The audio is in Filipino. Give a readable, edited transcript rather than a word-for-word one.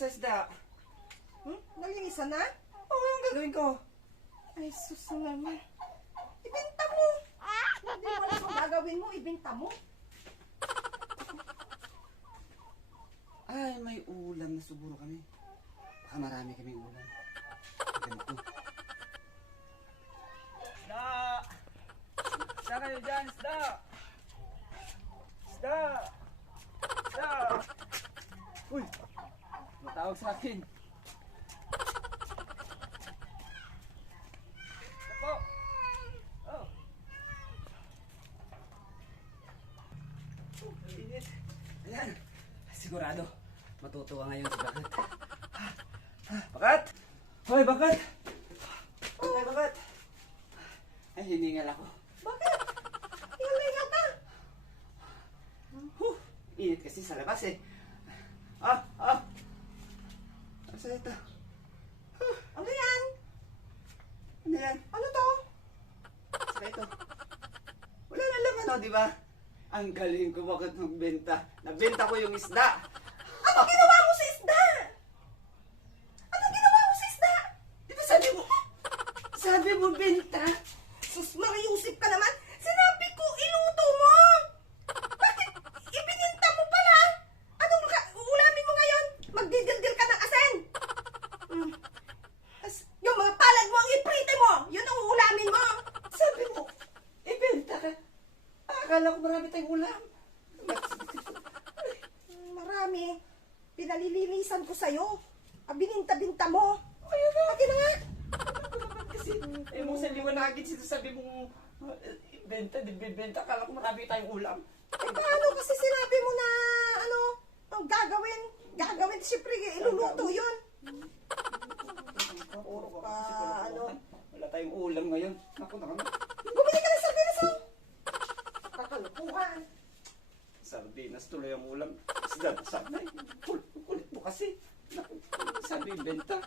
sa isda. Nalinisan na? Oo, ang gagawin ko. Ay, sus naman. Ibenta mo. Hindi mo alam kung gagawin mo, ibenta mo. Ay, may ulam na siguro kami. Baka marami kaming ulam. Ganito. Isda! Isda kayo dyan, isda! Isda! Isda! Uy! Matawag sa akin. Isda po! Oh! Init. Ayan. Sigurado. Matutuwa ngayon si Bakat. Bakat! Hoy, Bakat! Hoy, Bakat! Ay, hiningal ako. Bakit? Hingal ka. Init kasi sa labas eh. Asa ito? Ano yan? Ano yan? Ano to? Saka ito. Wala na laman o, di ba? Ang galing ko bakit magbenta. Nabenta ko yung isda. Ano ginawa mo sa isda? Ano ginawa mo sa isda? Di ba sabi mo benta? Sus, mariusip ka naman. Sinabi ko, iluto mo. Bakit ibininta mo pala? Anong uulamin mo ngayon? Magdidildil ka ng asin. Yung mga palad mo ang iprite mo. Yun ang uulamin mo. Sabi mo, ibenta ka. Akala ko marami tayong ulam. Marami. Pinalilinisan ko sa'yo. Bininta-binta mo. Ayun na. Pati na nga. Kasi, mong sa liwanagin sinasabi mong benta, di bibenta. Akala ko marami tayong ulam. Paano kasi sinabi mo na, ang gagawin? Gagawin, siyempre, iluluto yun. Puro ka, Wala tayong ulam ngayon. Naku na kami. Bumili ka ng sardinas, oh. Kakalukuhan. Sardinas tuloy ang ulam. Isda, sabi. Kulit mo kasi. Naku, sabi benta.